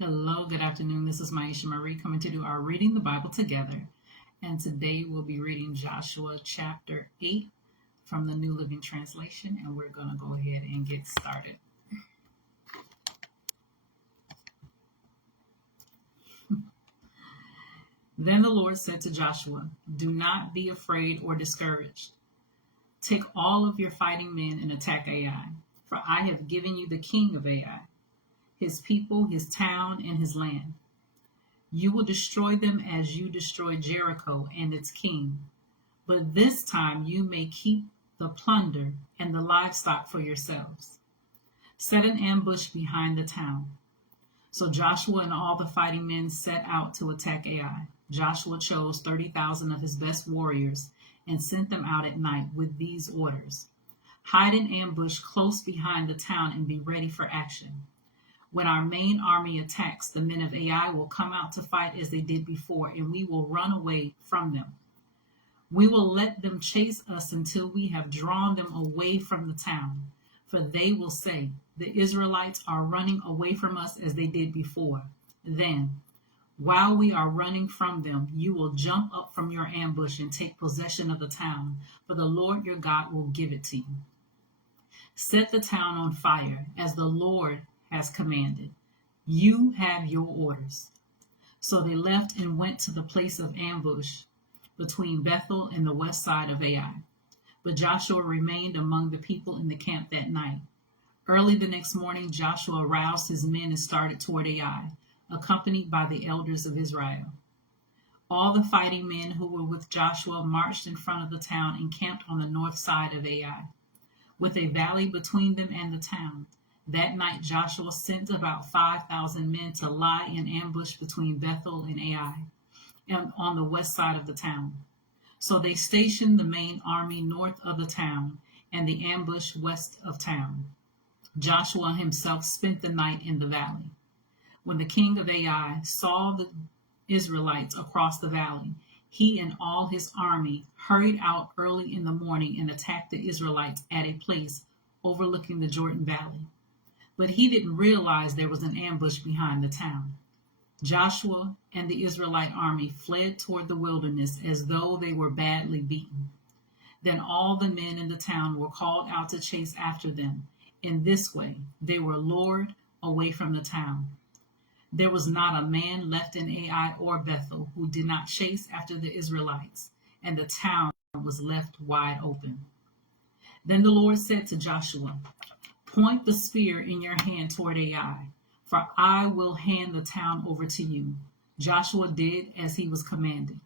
Hello, good afternoon. This is Myesha Marie coming to do our Reading the Bible together. And today we'll be reading Joshua chapter 8 from the New Living Translation, and we're going to go ahead and get started. Then the Lord said to Joshua, "Do not be afraid or discouraged. Take all of your fighting men and attack Ai, for I have given you the king of Ai, his people, his town, and his land. You will destroy them as you destroyed Jericho and its king. But this time you may keep the plunder and the livestock for yourselves. Set an ambush behind the town." So Joshua and all the fighting men set out to attack Ai. Joshua chose 30,000 of his best warriors and sent them out at night with these orders: "Hide in ambush close behind the town and be ready for action. When our main army attacks, the men of Ai will come out to fight as they did before, and we will run away from them. We will let them chase us until we have drawn them away from the town, for they will say, 'The Israelites are running away from us as they did before.' Then, while we are running from them, you will jump up from your ambush and take possession of the town, for the Lord your God will give it to you. Set the town on fire, as the Lord has commanded. You have your orders." So they left and went to the place of ambush between Bethel and the west side of Ai. But Joshua remained among the people in the camp that night. Early the next morning, Joshua roused his men and started toward Ai, accompanied by the elders of Israel. All the fighting men who were with Joshua marched in front of the town and camped on the north side of Ai, with a valley between them and the town. That night Joshua sent about 5,000 men to lie in ambush between Bethel and Ai, and on the west side of the town. So they stationed the main army north of the town and the ambush west of town. Joshua himself spent the night in the valley. When the king of Ai saw the Israelites across the valley, he and all his army hurried out early in the morning and attacked the Israelites at a place overlooking the Jordan Valley. But he didn't realize there was an ambush behind the town. Joshua and the Israelite army fled toward the wilderness as though they were badly beaten. Then all the men in the town were called out to chase after them. In this way, they were lured away from the town. There was not a man left in Ai or Bethel who did not chase after the Israelites, and the town was left wide open. Then the Lord said to Joshua, "Point the spear in your hand toward Ai, for I will hand the town over to you." Joshua did as he was commanded.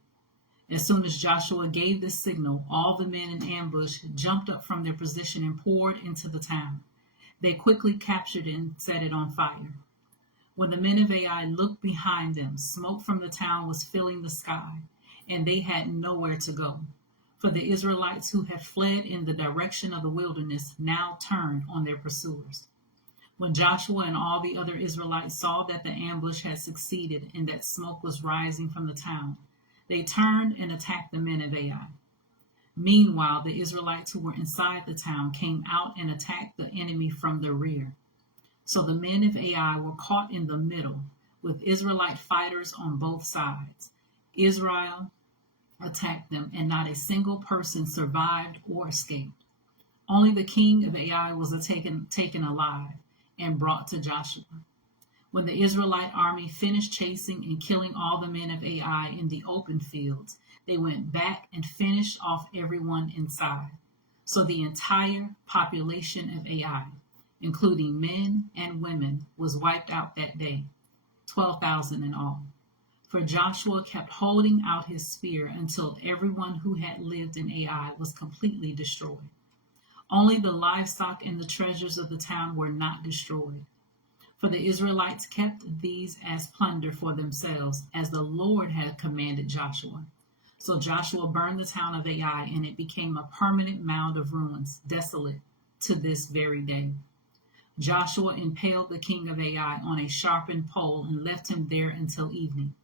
As soon as Joshua gave this signal, all the men in ambush jumped up from their position and poured into the town. They quickly captured it and set it on fire. When the men of Ai looked behind them, smoke from the town was filling the sky, and they had nowhere to go. For the Israelites who had fled in the direction of the wilderness now turned on their pursuers. When Joshua and all the other Israelites saw that the ambush had succeeded and that smoke was rising from the town, they turned and attacked the men of Ai. Meanwhile, the Israelites who were inside the town came out and attacked the enemy from the rear. So the men of Ai were caught in the middle, with Israelite fighters on both sides. Israel attacked them, and not a single person survived or escaped. Only the king of Ai was taken alive and brought to Joshua. When the Israelite army finished chasing and killing all the men of Ai in the open fields, they went back and finished off everyone inside. So the entire population of Ai, including men and women, was wiped out that day, 12,000 in all. For Joshua kept holding out his spear until everyone who had lived in Ai was completely destroyed. Only the livestock and the treasures of the town were not destroyed. For the Israelites kept these as plunder for themselves, as the Lord had commanded Joshua. So Joshua burned the town of Ai, and it became a permanent mound of ruins, desolate to this very day. Joshua impaled the king of Ai on a sharpened pole and left him there until evening.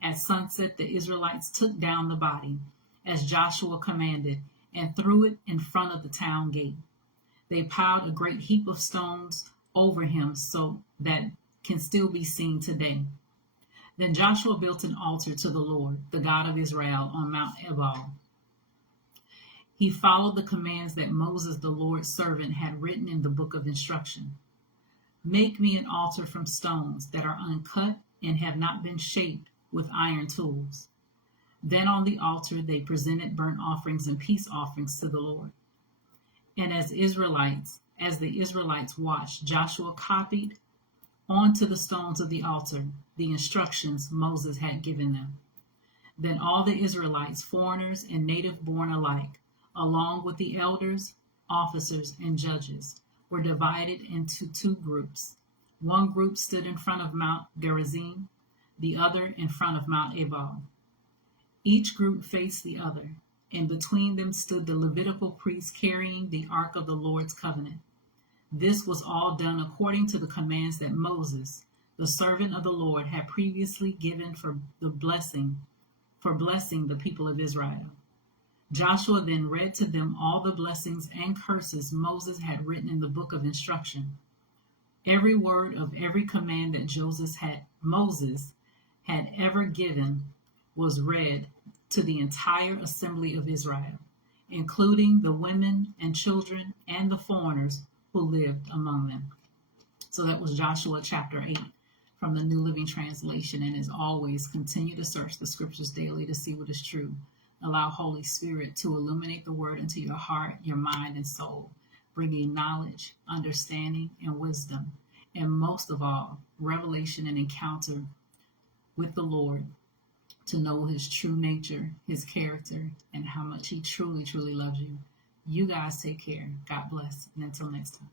At sunset, the Israelites took down the body, as Joshua commanded, and threw it in front of the town gate. They piled a great heap of stones over him so that can still be seen today. Then Joshua built an altar to the Lord, the God of Israel, on Mount Ebal. He followed the commands that Moses, the Lord's servant, had written in the book of instruction. Make me an altar from stones that are uncut and have not been shaped with iron tools. Then on the altar they presented burnt offerings and peace offerings to the Lord. And as the Israelites watched, Joshua copied onto the stones of the altar the instructions Moses had given them. Then all the Israelites, foreigners and native born alike, along with the elders, officers, and judges, were divided into two groups. One group stood in front of Mount Gerizim, the other in front of Mount Ebal. Each group faced the other, and between them stood the Levitical priests carrying the ark of the Lord's covenant. This was all done according to the commands that Moses, the servant of the Lord, had previously given for blessing the people of Israel. Joshua then read to them all the blessings and curses Moses had written in the book of instruction. Every word of every command that Moses had ever given was read to the entire assembly of Israel, including the women and children and the foreigners who lived among them. So that was Joshua chapter 8 from the New Living Translation. And as always, continue to search the scriptures daily to see what is true. Allow Holy Spirit to illuminate the word into your heart, your mind, and soul, bringing knowledge, understanding, and wisdom, and most of all, revelation and encounter with the Lord to know his true nature, his character, and how much he truly, truly loves you. You guys take care. God bless. And until next time.